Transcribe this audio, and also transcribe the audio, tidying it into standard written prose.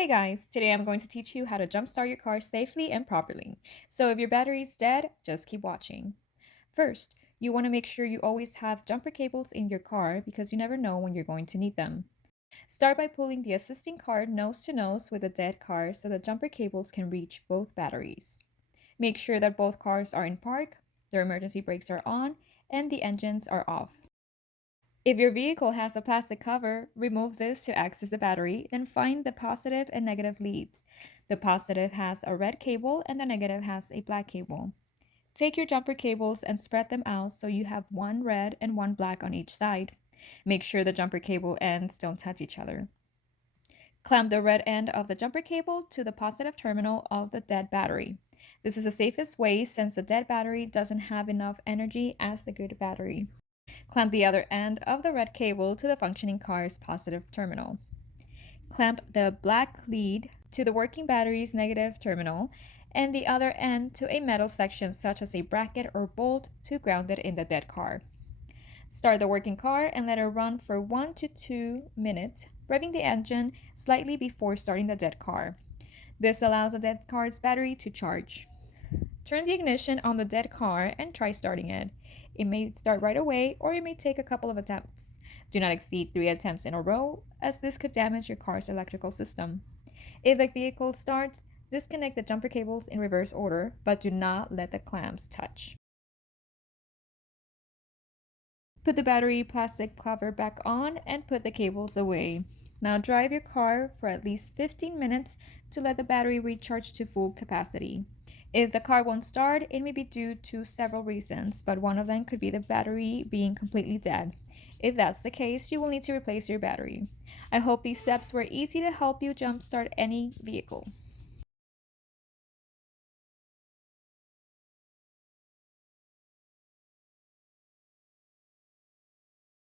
Hey guys, today I'm going to teach you how to jumpstart your car safely and properly. So if your battery is dead, just keep watching. First, you want to make sure you always have jumper cables in your car because you never know when you're going to need them. Start by pulling the assisting car nose to nose with the dead car so the jumper cables can reach both batteries. Make sure that both cars are in park, their emergency brakes are on, and the engines are off. If your vehicle has a plastic cover, remove this to access the battery, then find the positive and negative leads. The positive has a red cable and the negative has a black cable. Take your jumper cables and spread them out so you have one red and one black on each side. Make sure the jumper cable ends don't touch each other. Clamp the red end of the jumper cable to the positive terminal of the dead battery. This is the safest way since the dead battery doesn't have enough energy as the good battery. Clamp the other end of the red cable to the functioning car's positive terminal. Clamp the black lead to the working battery's negative terminal and the other end to a metal section such as a bracket or bolt to ground it in the dead car. Start the working car and let it run for 1 to 2 minutes, revving the engine slightly before starting the dead car. This allows the dead car's battery to charge. Turn the ignition on the dead car and try starting it. It may start right away or it may take a couple of attempts. Do not exceed 3 attempts in a row, as this could damage your car's electrical system. If the vehicle starts, disconnect the jumper cables in reverse order, but do not let the clamps touch. Put the battery plastic cover back on and put the cables away. Now drive your car for at least 15 minutes to let the battery recharge to full capacity. If the car won't start, it may be due to several reasons, but one of them could be the battery being completely dead. If that's the case, you will need to replace your battery. I hope these steps were easy to help you jumpstart any vehicle.